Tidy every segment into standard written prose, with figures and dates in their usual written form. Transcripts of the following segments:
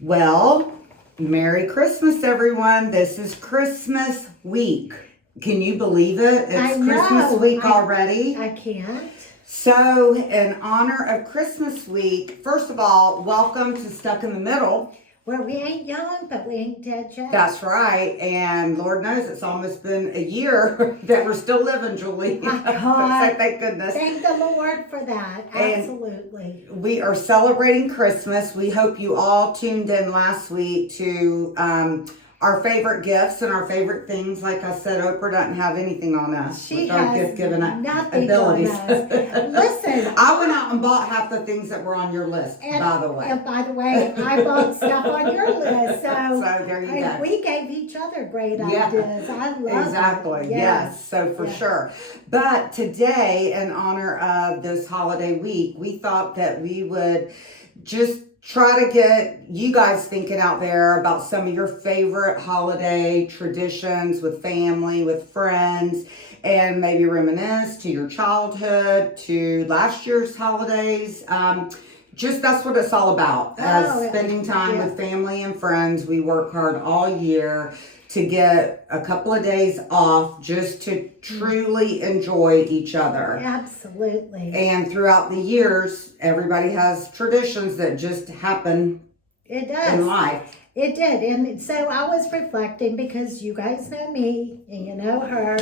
Well, Merry Christmas, everyone. This is Christmas week. Can you believe it? It's Christmas week already. I can't. So, in honor of Christmas week, first of all, welcome to Stuck in the Middle. Well, we ain't young, but we ain't dead yet. That's right. And Lord knows it's almost been a year that we're still living, Julie. My God. So thank goodness. Thank the Lord for that. Absolutely. And we are celebrating Christmas. We hope you all tuned in last week to our favorite gifts and our favorite things. Like I said, Oprah doesn't have anything on us. She with our has gift-giving nothing abilities. on us. Listen. I went out and bought half the things that were on your list, by the way. And by the way, I bought stuff on your list. So there you go. We gave each other great ideas. I love exactly. it. Yes. So for sure. But today, in honor of this holiday week, we thought that we would just try to get you guys thinking out there about some of your favorite holiday traditions with family, with friends, and maybe reminisce to your childhood, to last year's holidays. Just that's what it's all about. Spending time with family and friends. We work hard all year to get a couple of days off just to truly enjoy each other. Absolutely. And throughout the years, everybody has traditions that just happen in life. It did. And so I was reflecting because you guys know me and you know her.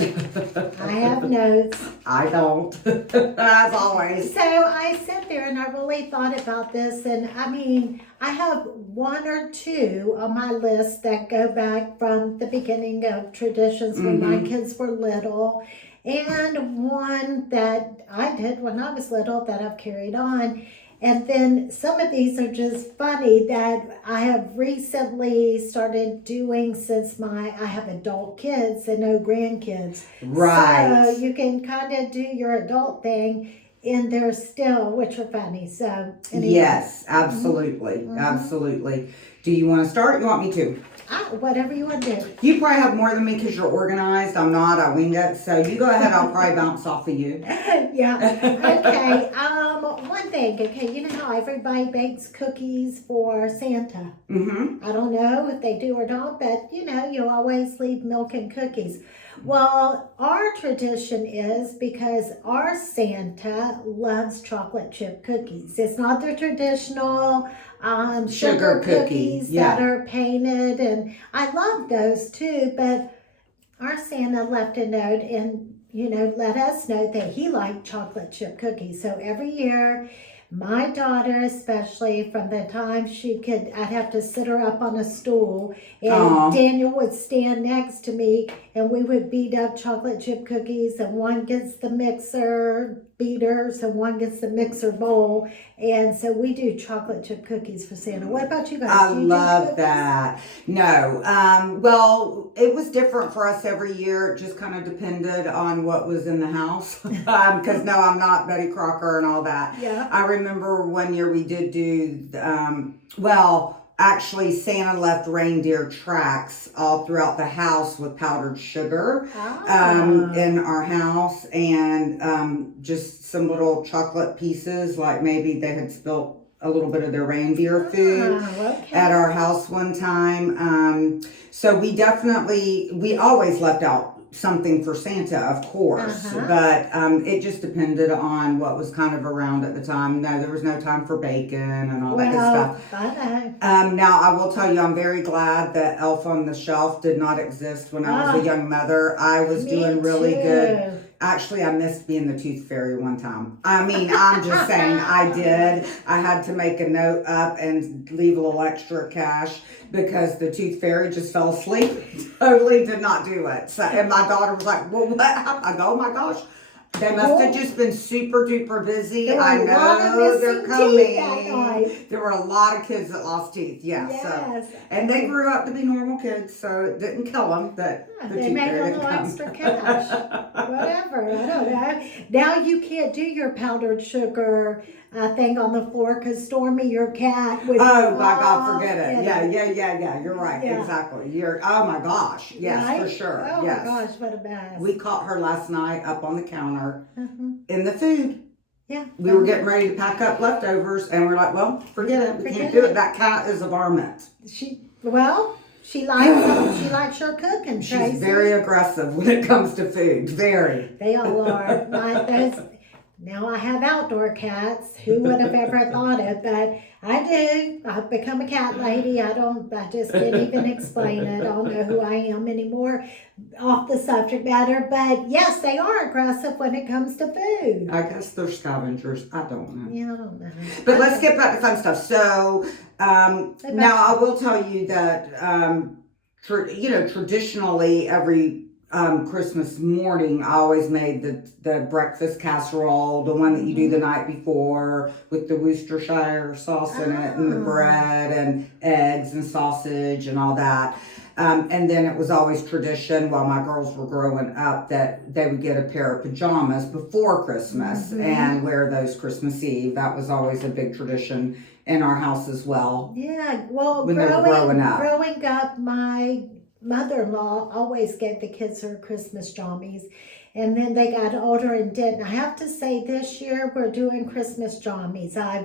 I have notes. I don't, as always. So I sat there and I really thought about this. And I mean, I have one or two on my list that go back from the beginning of traditions when my kids were little. And one that I did when I was little that I've carried on. And then some of these are just funny that I have recently started doing since I have adult kids and no grandkids. Right. So you can kind of do your adult thing in there still, which are funny. So anyway. Yes, absolutely. Absolutely. Do you want to start? You want me to? Whatever you want to do. You probably have more than me because you're organized. I'm not. I winged it. So you go ahead. I'll probably bounce off of you. Yeah. Okay. One thing. Okay. You know how everybody bakes cookies for Santa? Mm-hmm. I don't know if they do or not, but you always leave milk and cookies. Well, our tradition is because our Santa loves chocolate chip cookies. It's not the traditional sugar cookies that are painted, and I love those too, but our Santa left a note and let us know that he liked chocolate chip cookies. So every year, my daughter especially, from the time I'd have to sit her up on a stool, and Daniel would stand next to me, and we would beat up chocolate chip cookies, and one gets the mixer beaters, and one gets the mixer bowl, and so we do chocolate chip cookies for Santa. What about you guys? I love that. No, well, it was different for us every year. It just kind of depended on what was in the house, because no, I'm not Betty Crocker and all that. Yeah. I remember one year we did do, actually, Santa left reindeer tracks all throughout the house with powdered sugar in our house, and just some little chocolate pieces, like maybe they had spilt a little bit of their reindeer food at our house one time. So we always left out something for Santa, of course, but it just depended on what was kind of around at the time. No, there was no time for bacon and all that good stuff. Now, I will tell you, I'm very glad that Elf on the Shelf did not exist when I was a young mother. I was doing really good. Actually, I missed being the tooth fairy one time. I mean, I'm just saying I did. I had to make a note up and leave a little extra cash because the tooth fairy just fell asleep. Totally did not do it. So, and my daughter was like, well, what happened? I go, oh my gosh. They must have just been super duper busy. I know they're coming. There were a lot of kids that lost teeth. Yes. So, and they grew up to be normal kids, so it didn't kill them. But they made a little extra cash. Whatever. I don't know. Now you can't do your powdered sugar thing on the floor because Stormy, your cat, would. Oh my God, forget it. Yeah. You're right. Yeah. Exactly. Oh my gosh. Yes, right? For sure. Oh yes. my gosh, what a mess. We caught her last night up on the counter in the food. Yeah. We were getting ready to pack up leftovers, and we're like, well, forget it. We can't do it. That cat is a varmint. She likes your cooking, Tracy. She's very aggressive when it comes to food. Very. They all are. Now I have outdoor cats. Who would have ever thought it? But I do. I've become a cat lady. I just can't even explain it. I don't know who I am anymore off the subject matter. But yes, they are aggressive when it comes to food. I guess they're scavengers. I don't know. Yeah, I don't know. But let's get back to fun stuff. So now I will tell you that, traditionally every Christmas morning, I always made the breakfast casserole, the one that you do the night before with the Worcestershire sauce in it, and the bread and eggs and sausage and all that. And then it was always tradition while my girls were growing up that they would get a pair of pajamas before Christmas and wear those Christmas Eve. That was always a big tradition in our house as well. Yeah, well, when they were growing up, my mother-in-law always gave the kids her Christmas jammies, and then they got older and didn't. I have to say, this year we're doing Christmas jammies. I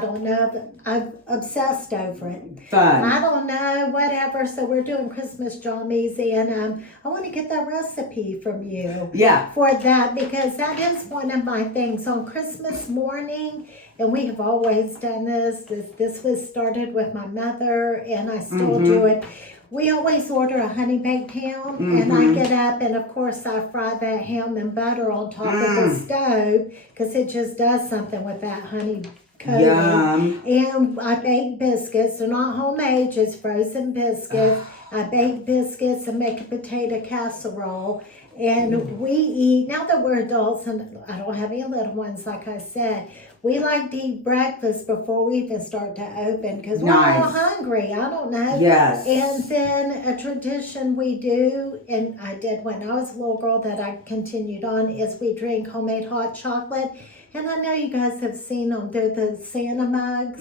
don't know, I've obsessed over it. Fun. I don't know, whatever. So we're doing Christmas jammies, and I want to get that recipe from you. Yeah. For that, because that is one of my things on Christmas morning. And we have always done this. This was started with my mother, and I still do it. We always order a honey baked ham, and I get up, and of course I fry that ham and butter on top of the stove, because it just does something with that honey coating. Yum. And I bake biscuits. They're not homemade, just frozen biscuits. I bake biscuits and make a potato casserole. And we eat, now that we're adults, and I don't have any little ones, like I said, we like to eat breakfast before we even start to open, because we're all hungry. I don't know. Yes. And then a tradition we do, and I did when I was a little girl that I continued on, is we drink homemade hot chocolate. And I know you guys have seen them. They're the Santa mugs.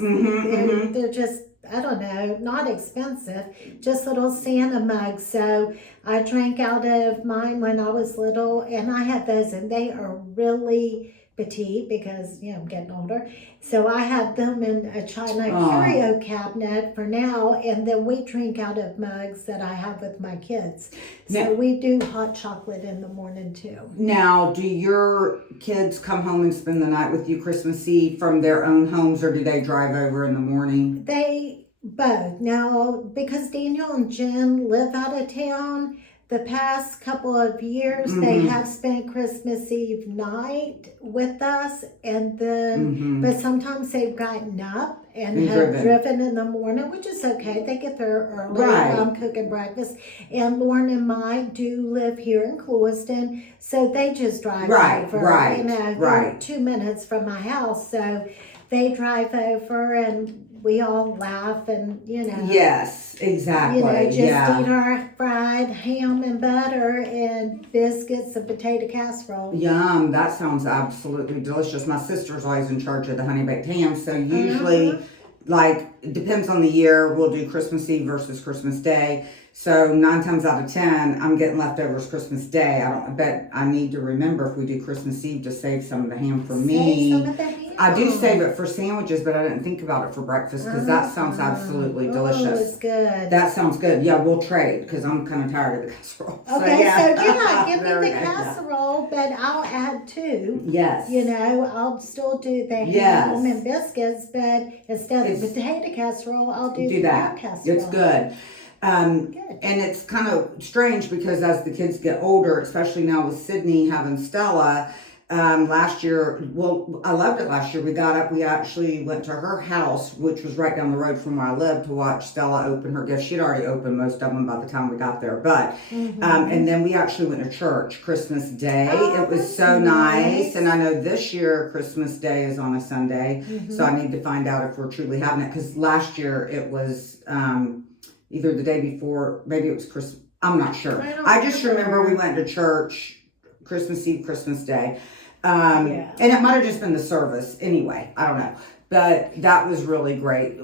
They're just, I don't know, not expensive, just little Santa mugs. So I drank out of mine when I was little, and I had those, and they are really petite because, I'm getting older. So I have them in a China curio cabinet for now, and then we drink out of mugs that I have with my kids. So we do hot chocolate in the morning too. Now, do your kids come home and spend the night with you Christmas Eve from their own homes, or do they drive over in the morning? They both. Now, because Daniel and Jen live out of town, the past couple of years, they have spent Christmas Eve night with us, and then, but sometimes they've gotten up and have driven in the morning, which is okay. They get there early. I'm cooking breakfast. And Lauren and Mike do live here in Clewiston, so they just drive over. They're 2 minutes from my house, so they drive over, and we all laugh, and Yes, exactly. Just eat our fried ham and butter and biscuits and potato casserole. Yum, that sounds absolutely delicious. My sister's always in charge of the honey baked ham, so usually, it depends on the year, we'll do Christmas Eve versus Christmas Day. So 9 times out of 10, I'm getting leftovers Christmas Day. Bet I need to remember, if we do Christmas Eve, to save some of the ham for me. Save some of the ham. I do save it for sandwiches, but I didn't think about it for breakfast, because that sounds absolutely delicious. Oh, it's good. That sounds good. Yeah, we'll trade, because I'm kind of tired of the casserole. Okay, give me the casserole, but I'll add too. Yes. I'll still do the ham and biscuits, but instead of potato casserole, I'll do the ham casserole. It's good. And it's kind of strange, because as the kids get older, especially now with Sydney having Stella, last year, I loved it last year. We got up, we actually went to her house, which was right down the road from where I lived, to watch Stella open her gifts. She'd already opened most of them by the time we got there, but, and then we actually went to church Christmas Day. It was so nice. And I know this year, Christmas Day is on a Sunday, so I need to find out if we're truly having it, because last year it was, either the day before, maybe it was Christmas, I'm not sure. I just remember we went to church Christmas Eve, Christmas Day. And it might have just been the service anyway. I don't know. But that was really great.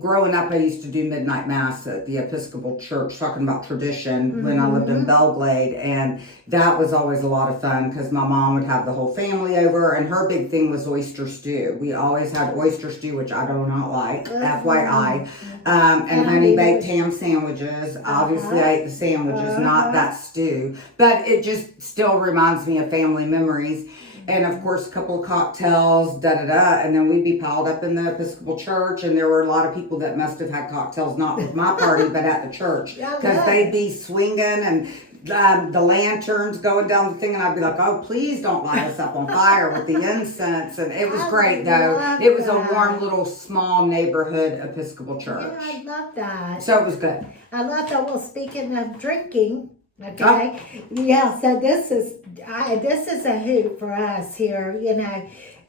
Growing up, I used to do midnight mass at the Episcopal Church, talking about tradition when I lived in Belglade, and that was always a lot of fun because my mom would have the whole family over, and her big thing was oyster stew. We always had oyster stew, which I do not like, FYI, and honey baked ham sandwiches. Obviously, I ate the sandwiches, not that stew, but it just still reminds me of family memories. And of course, a couple of cocktails, and then we'd be piled up in the Episcopal Church, and there were a lot of people that must have had cocktails, not with my party, but at the church, because they'd be swinging and the lanterns going down the thing, and I'd be like, oh, please don't light us up on fire with the incense. And it was great, though. It was a warm little small neighborhood Episcopal church. Yeah, I love that. So it was good. I love that. Well, speaking of drinking, okay, yeah, so this is a hoot for us here,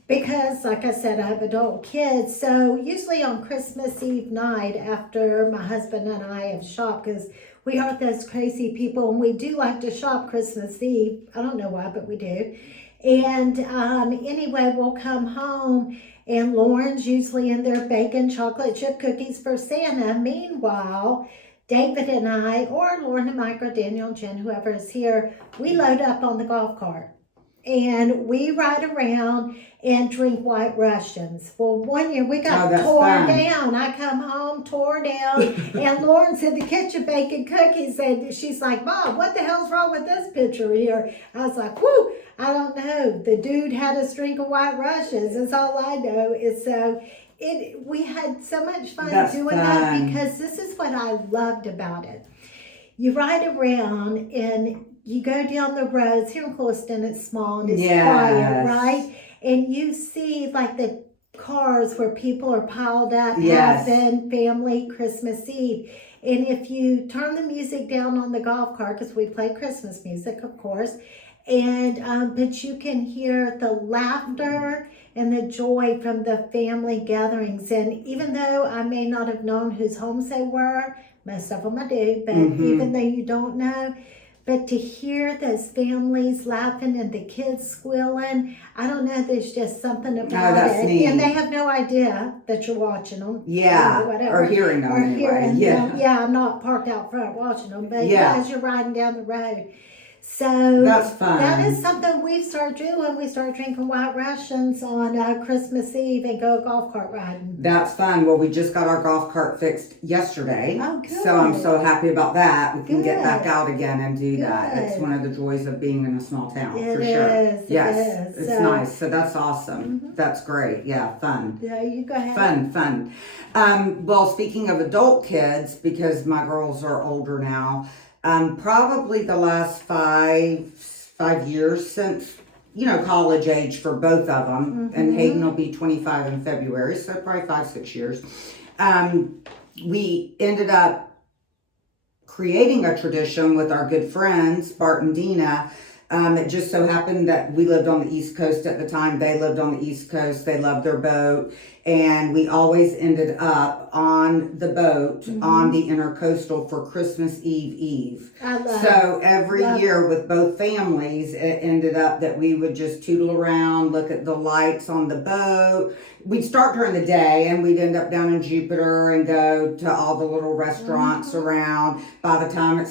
because like I said, I have adult kids, so usually on Christmas Eve night after my husband and I have shopped, because we are those crazy people and we do like to shop Christmas Eve. I don't know why, but we do. And anyway, we'll come home and Lauren's usually in there baking chocolate chip cookies for Santa. Meanwhile, David and I, or Lauren and Mike, or Daniel and Jen, whoever is here, we load up on the golf cart. And we ride around and drink White Russians. Well, one year we got tore down. I come home, tore down, and Lauren's in the kitchen baking cookies. And she's like, Mom, what the hell's wrong with this picture here? I was like, whoo, I don't know. The dude had us drink White Russians. That's all I know. Is so... we had so much fun doing that, because this is what I loved about it. You ride around and you go down the roads. Here in Clewiston, it's small and it's quiet, right? And you see like the cars where people are piled up having family Christmas Eve. And if you turn the music down on the golf cart, because we play Christmas music, of course, and but you can hear the laughter and the joy from the family gatherings. And even though I may not have known whose homes they were, most of them I do, but even though you don't know, but to hear those families laughing and the kids squealing, I don't know, there's just something about it. Neat. And they have no idea that you're watching them. Yeah, or hearing them anyway. Them. Yeah, I'm not parked out front watching them, but as you're riding down the road. So that's fun. That is something we've started doing. We start drinking White Russians on Christmas Eve and go golf cart riding. That's fun. Well, we just got our golf cart fixed yesterday. Oh, good. So I'm so happy about that. We can get back out again and do that. It's one of the joys of being in a small town, for sure. Yes, it's nice. So that's awesome. That's great. Yeah, fun. Yeah, you go ahead. Fun. Well, speaking of adult kids, because my girls are older now, probably the last five years since, college age for both of them, and Hayden will be 25 in February, so probably 5-6 years. We ended up creating a tradition with our good friends, Bart and Dina. It just so happened that we lived on the East Coast at the time. They lived on the East Coast. They loved their boat. And we always ended up on the boat on the Intercoastal for Christmas Eve. So every year with both families, it ended up that we would just tootle around, look at the lights on the boat. We'd start during the day and we'd end up down in Jupiter and go to all the little restaurants around. By the time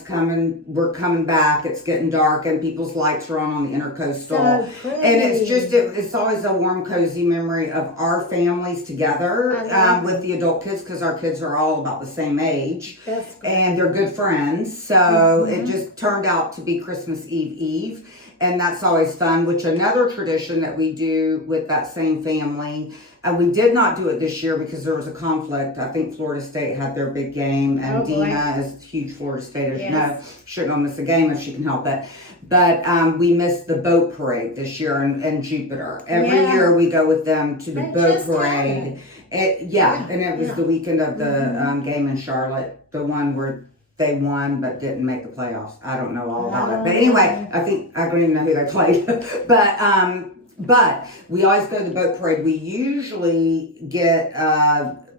we're coming back, it's getting dark and people's lights are on the Intercoastal. So pretty. And it's always a warm, cozy memory of our families together with the adult kids, because our kids are all about the same age. That's great. And they're good friends. So it just turned out to be Christmas Eve. And that's always fun, which another tradition that we do with that same family. We did not do it this year because there was a conflict. I think Florida State had their big game, and Dina is a huge Florida State, as you know. Shouldn't miss a game if she can help it. But we missed the boat parade this year in Jupiter. Every year we go with them to the boat parade. And it was the weekend of the game in Charlotte, the one where they won but didn't make the playoffs. I don't know all about it. But anyway, I don't even know who they played. But we always go to the boat parade. We usually get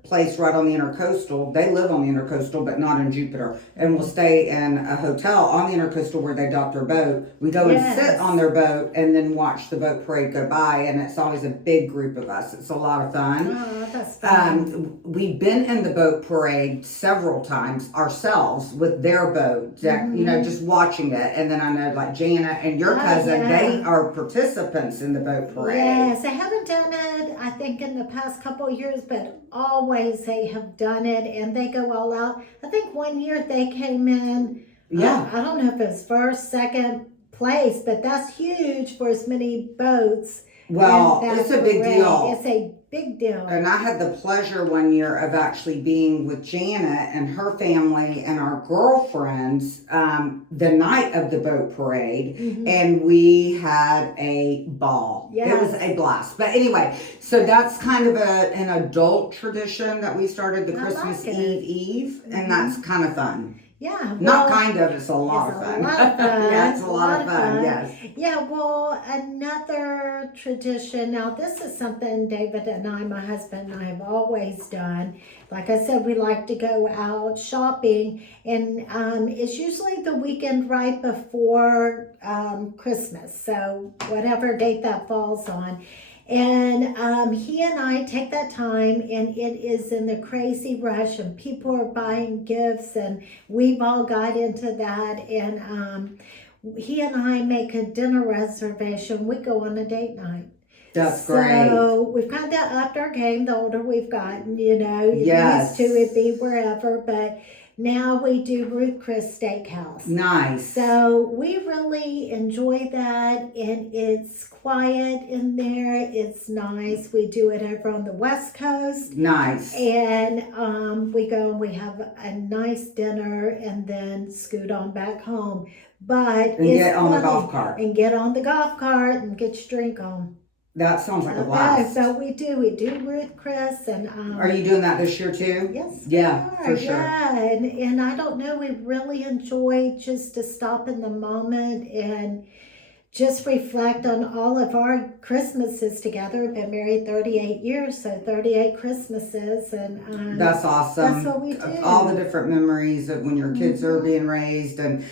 place right on the Intercoastal. They live on the Intercoastal, but not in Jupiter. And we'll stay in a hotel on the Intercoastal where they dock their boat. We go and sit on their boat and then watch the boat parade go by. And it's always a big group of us. It's a lot of fun. Oh, that's fun. We've been in the boat parade several times ourselves with their boat, just watching it. And then I know like Jana and your cousin, they are participants in the boat parade. Yes, I haven't done it, I think, in the past couple of years, but always they have done it and they go all out. I think one year they came in, I don't know if it was first, second place, but that's huge for as many boats. Well, it's a big deal. It's a big deal. And I had the pleasure one year of actually being with Janet and her family and our girlfriends the night of the boat parade, and we had a ball. Yes. It was a blast. But anyway, so that's kind of an adult tradition that we started, the Christmas Eve, and that's kind of fun. Yeah. Well, not kind of, it's a lot of fun. Yeah, it's a lot of fun, yes. Yeah, well, another tradition, now this is something David and I, my husband and I, have always done. Like I said, we like to go out shopping, and it's usually the weekend right before Christmas, so whatever date that falls on. And he and I take that time, and it is in the crazy rush, and people are buying gifts, and we've all got into that. And he and I make a dinner reservation. We go on a date night. That's great. So we've kind of upped our game the older we've gotten, Used to it be wherever, but now we do Ruth Chris Steakhouse. Nice. So we really enjoy that, and it's quiet in there. It's nice. We do it over on the West Coast. Nice. And we go and we have a nice dinner and then scoot on back home. But get on the golf cart. And get on the golf cart and get your drink on. That sounds like a blast. So we do Ruth Chris, and are you doing that this year too? Yes. Yeah, for sure. Yeah, and I don't know, we really enjoy just to stop in the moment and just reflect on all of our Christmases together. We've been married 38 years, so 38 Christmases, and that's awesome. That's what we do. All the different memories of when your kids are being raised, and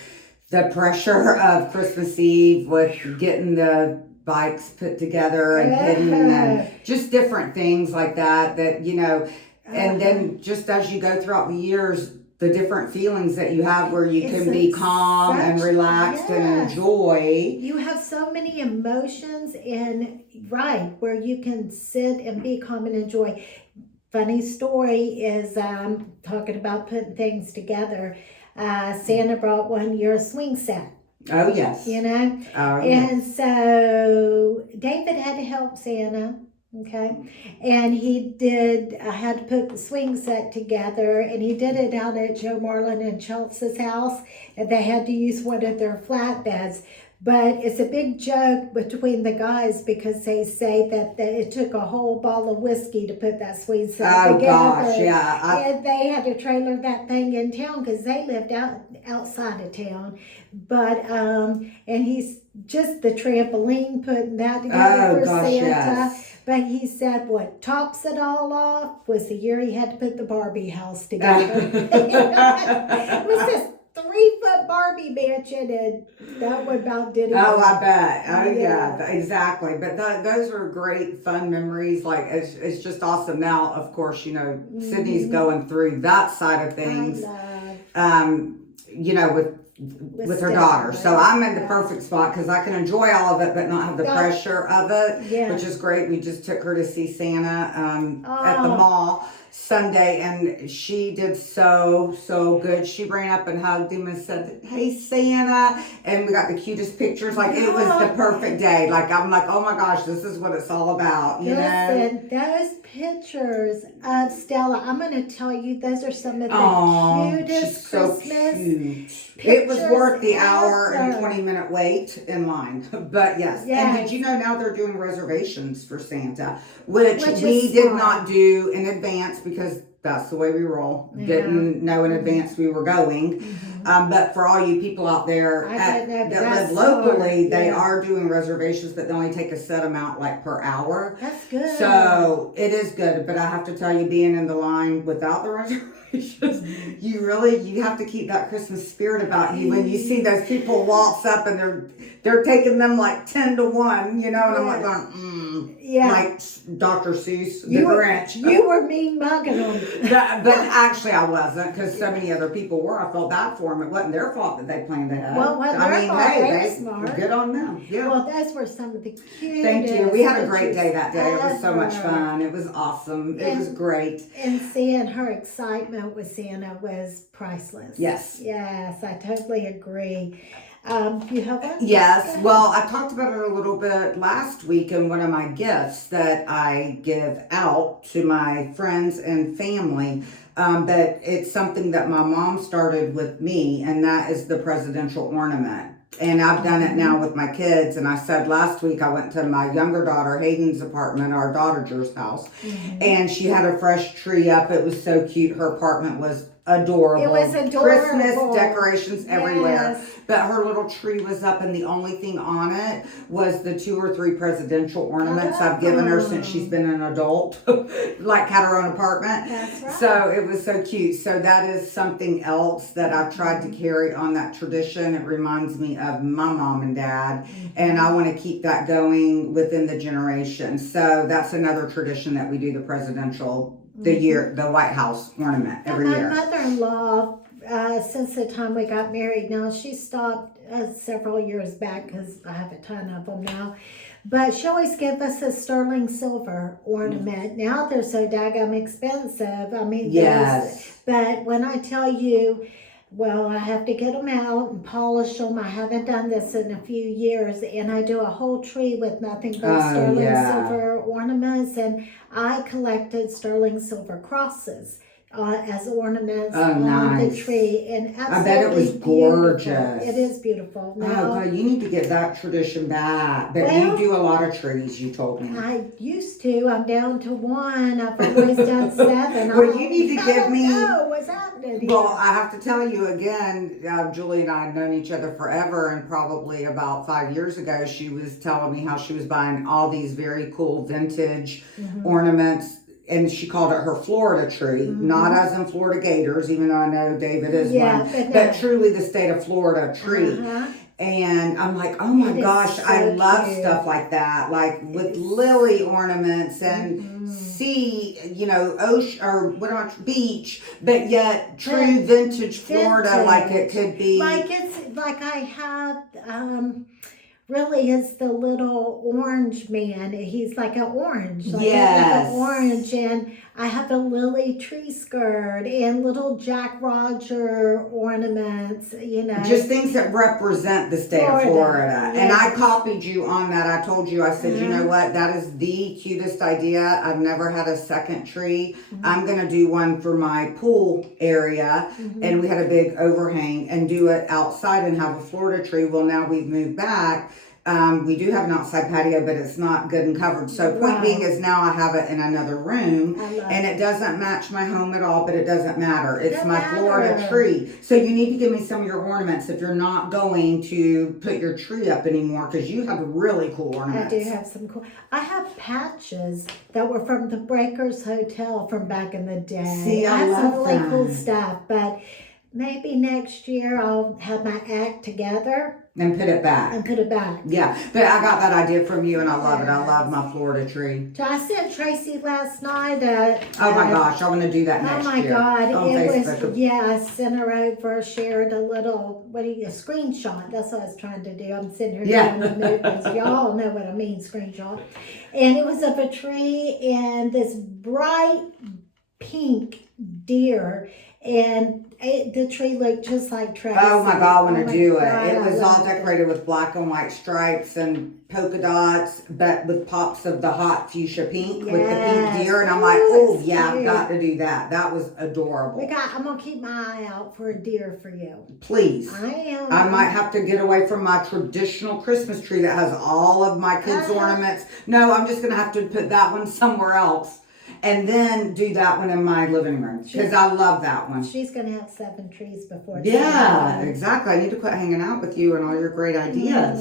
the pressure of Christmas Eve with getting the bikes put together and hidden, and just different things like that, and then just as you go throughout the years, the different feelings that you have where you can be calm and relaxed and enjoy. You have so many emotions, and where you can sit and be calm and enjoy. Funny story is talking about putting things together. Santa brought one year a swing set. Oh, yes. Oh, yes. And so David had to help Santa, okay? And he had to put the swing set together, and he did it out at Joe Marlin and Chelsea's house, and they had to use one of their flatbeds. But it's a big joke between the guys because they say that it took a whole bottle of whiskey to put that swing set together. Oh, gosh, yeah. And they had to trailer that thing in town because they lived outside of town. But, and he's just the trampoline putting that together for Santa. Yes. But he said what tops it all off was the year he had to put the Barbie house together. It was this 3-foot Barbie mansion, and that one about did it. Oh, I bet. Oh, yeah, exactly. But those are great, fun memories. Like, it's just awesome. Now, of course, Sydney's going through that side of things, with her daughter. So I'm in the perfect spot because I can enjoy all of it but not have the pressure of it, which is great. We just took her to see Santa at the mall Sunday, and she did so good. She ran up and hugged him and said, "Hey, Santa," and we got the cutest pictures. Like, it was the perfect day. Like, I'm like, oh my gosh, this is what it's all about, Listen, those pictures of Stella, I'm going to tell you, those are some of the cutest Christmas pictures. It was worth the hour and 20-minute wait in line. But yes. And did you know now they're doing reservations for Santa, which we did not do in advance because that's the way we roll. Didn't know in advance we were going. But for all you people out there that live locally, they are doing reservations, but they only take a set amount like per hour. That's good. So it is good, but I have to tell you, being in the line without the reservations, you have to keep that Christmas spirit about you when you see those people waltz up and they're taking them like 10 to 1, you know, and I'm like going, like Dr. Seuss, the Grinch. You were mean mugging them. But actually I wasn't, because so many other people were. I felt bad for them. It wasn't their fault that they planned ahead. Well, they were smart. Good on them. Yeah. Well, those were some of the cutest. Thank you. We had a great day that day. It was so much fun. It was awesome. It was great. And seeing her excitement with Santa was priceless. Yes. Yes, I totally agree. You have one? Yes. Well, I talked about it a little bit last week in one of my gifts that I give out to my friends and family. But it's something that my mom started with me, and that is the presidential ornament. And I've done it now with my kids. And I said last week I went to my younger daughter Hayden's apartment, our dowager's house, and she had a fresh tree up. It was so cute. Her apartment was adorable. It was adorable. Christmas decorations everywhere. But her little tree was up, and the only thing on it was the 2 or 3 presidential ornaments I've given her since she's been an adult, like had her own apartment. That's right. So it was so cute. So that is something else that I've tried to carry on, that tradition. It reminds me of my mom and dad, and I want to keep that going within the generation. So that's another tradition that we do, the presidential, the White House ornament every year. My mother-in-law, since the time we got married, now she stopped several years back because I have a ton of them now, but she always gave us a sterling silver ornament. Now they're so daggum expensive. I mean, yes. But when I tell you, well, I have to get them out and polish them. I haven't done this in a few years, and I do a whole tree with nothing but sterling silver ornaments, and I collected sterling silver crosses as ornaments on the tree, and absolutely I bet it was gorgeous. Beautiful. It is beautiful. Now, God, you need to get that tradition back. But you do a lot of trees, you told me. I used to. I'm down to 1. I've always done 7. Well, you need to give me. What's happening? Well, I have to tell you again. Julie and I have known each other forever, and probably about 5 years ago, she was telling me how she was buying all these very cool vintage ornaments. And she called it her Florida tree, not as in Florida Gators, even though I know David is one, but truly the state of Florida tree. And I'm like, oh my gosh, I love stuff like that, like with lily ornaments and sea, ocean or beach, but yet true vintage Florida, like it could be. Like I have. Really is the little orange man. He's like an orange. Like an orange. And I have a lily tree skirt and little Jack Roger ornaments, Just things that represent the state of Florida. Yes. And I copied you on that. I told you, I said, you know what? That is the cutest idea. I've never had a second tree. I'm going to do one for my pool area. And we had a big overhang and do it outside and have a Florida tree. Well, now we've moved back. We do have an outside patio, but it's not good and covered. So point being is now I have it in another room, and it doesn't match my home at all, but it doesn't matter. It's my Florida tree. So you need to give me some of your ornaments if you're not going to put your tree up anymore, because you have really cool ornaments. I do have some cool. I have patches that were from the Breakers Hotel from back in the day. See, I love some really cool stuff, but maybe next year I'll have my act together. And put it back. Yeah, but I got that idea from you, and I love it. I love my Florida tree. So I sent Tracy last night. Oh my gosh, I want to do that next year. Oh my God, Facebook. I sent her over, shared a little, a screenshot. That's what I was trying to do. I'm sitting here doing the movements. Y'all know what I mean, screenshot. And it was of a tree and this bright pink deer, and the tree looked just like Tracy. Oh my God, I want to do it. It was all decorated with black and white stripes and polka dots, but with pops of the hot fuchsia pink with the pink deer. And I'm like, I've got to do that. That was adorable. I'm going to keep my eye out for a deer for you. Please. I am. I might have to get away from my traditional Christmas tree that has all of my kids' ornaments. No, I'm just going to have to put that one somewhere else. and then do that one in my living room because I love that one. She's going to have 7 trees before. Yeah, exactly. I need to quit hanging out with you and all your great ideas.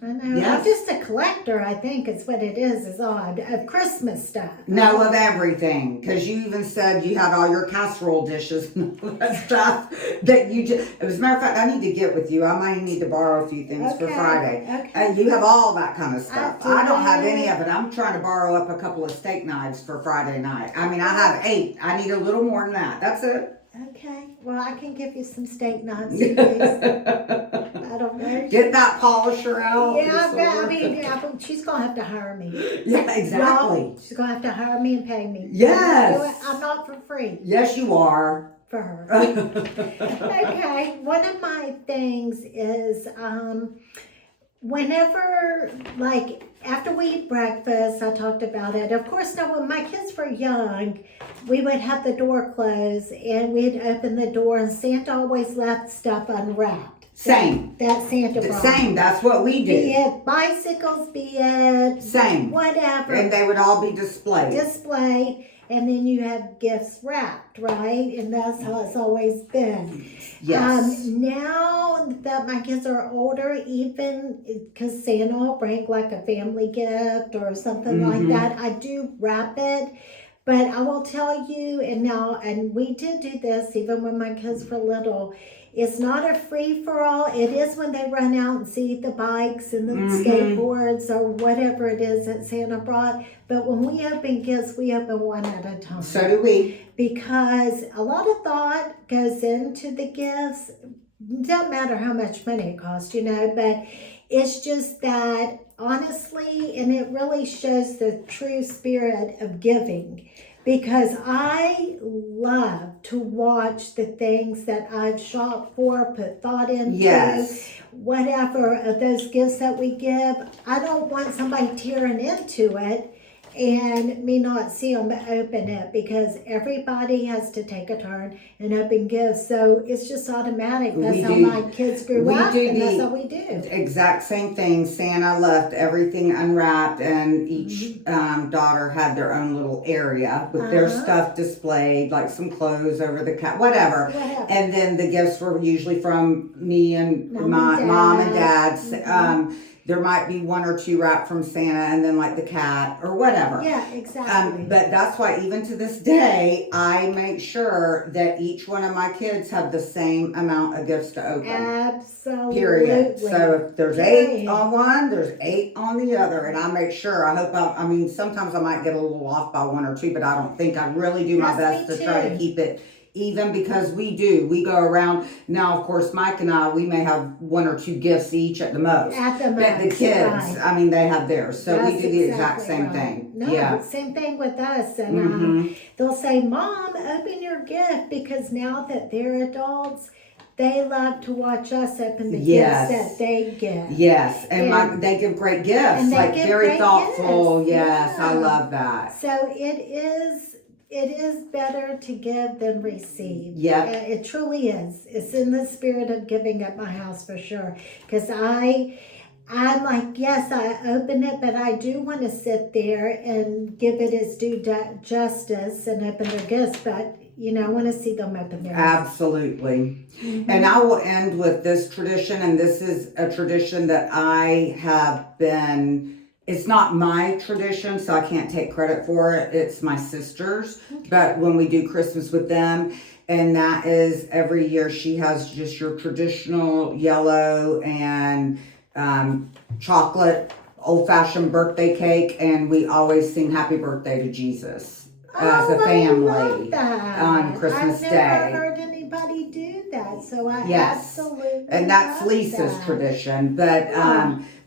I know. Yes. I'm just a collector, I think is what it is odd, of Christmas stuff. No, of everything. Because you even said you had all your casserole dishes and all that stuff that you just, as a matter of fact, I need to get with you. I might need to borrow a few things for Friday. Okay. And you have all that kind of stuff. I I don't have any of it. I'm trying to borrow up a couple of steak knives for Friday night. I mean, I have 8. I need a little more than that. That's it. Okay. Well, I can give you some steak knives, please. I don't know. Get that polisher out. Yeah, but she's going to have to hire me. Yeah, exactly. No, she's going to have to hire me and pay me. Yes. I'm not for free. Yes, you are. For her. Okay. One of my things is whenever, like, after we eat breakfast, I talked about it. Of course, now when my kids were young, we would have the door closed and we'd open the door and Santa always left stuff unwrapped. Same. That Santa brought. Same. That's what we do. Be it bicycles, be it same. Whatever. And they would all be displayed. And then you have gifts wrapped, right? And that's how it's always been. Yes. Now that my kids are older, even because Santa will bring like a family gift or something like that, I do wrap it. But I will tell you, and we did do this even when my kids were little, it's not a free-for-all. It is when they run out and see the bikes and the skateboards or whatever it is that Santa brought. But when we open gifts, we open one at a time. So do we. Because a lot of thought goes into the gifts. Doesn't matter how much money it costs, but it's just that, honestly, and it really shows the true spirit of giving. Because I love to watch the things that I've shopped for, put thought into, whatever of those gifts that we give. I don't want somebody tearing into it and me not see them open it, because everybody has to take a turn and open gifts. So it's just automatic. That's how my kids grew up, and that's how we do. Exact same thing. Santa left everything unwrapped, and each daughter had their own little area with their stuff displayed, like some clothes over the cat, whatever. And then the gifts were usually from me and my mom and dad's. There might be 1 or 2 wrapped from Santa, and then like the cat or whatever. Yeah, exactly. But that's why even to this day, I make sure that each one of my kids have the same amount of gifts to open. Absolutely. Period. So if there's 8 on one, there's 8 on the other. And I make sure, I mean, sometimes I might get a little off by 1 or 2, but I don't think I really do my best to try to keep it even, because we go around. Now, of course, Mike and I, we may have 1 or 2 gifts each at the most. At the most. But the kids, right. I mean, they have theirs. So That's we do the exact exactly same right. thing. No, same thing with us. And they'll say, Mom, open your gift, because now that they're adults, they love to watch us open the gifts that they get. Yes, and they give great gifts, like very thoughtful. Gifts. Yes, Yeah. I love that. So it is better to give than receive. Yeah, it truly is. It's in the spirit of giving at my house for sure. Because I'm like, yes, I open it, but I do want to sit there and give it its due justice and open their gifts. But I want to see them open their gifts. Absolutely. And I will end with this tradition, and this is a tradition that I have been. It's not my tradition, so I can't take credit for it. It's my sister's. But when we do Christmas with them, and that is every year she has just your traditional yellow and chocolate old-fashioned birthday cake, and we always sing Happy Birthday to Jesus as a family on Christmas Day. I've never heard anybody do that, so I absolutely and that's Lisa's tradition, but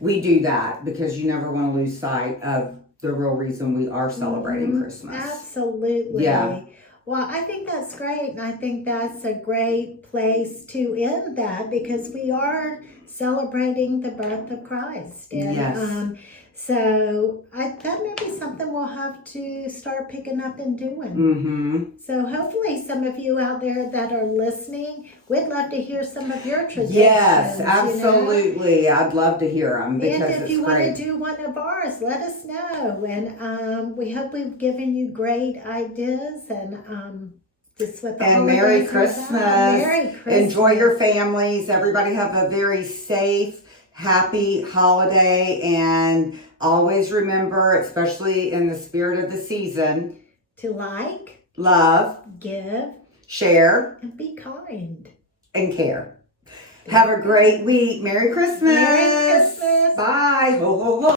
we do that because you never want to lose sight of the real reason we are celebrating Christmas. Absolutely. Yeah. Well, I think that's great, and I think that's a great place to end that, because we are celebrating the birth of Christ. And, So that may be something we'll have to start picking up and doing. Mm-hmm. So hopefully some of you out there that are listening, we'd love to hear some of your traditions. Yes, you know? absolutely. I'd love to hear them because And if it's you great. want to do one of ours, let us know. And we hope we've given you great ideas and just what the And holidays Merry are Christmas. about. Merry Christmas. Enjoy your families. Everybody have a very safe, happy holiday. And always remember, especially in the spirit of the season, to like, love, give, share, and be kind. and care. Have a great week. Merry Christmas. Merry Christmas. Bye. Ho, ho, ho.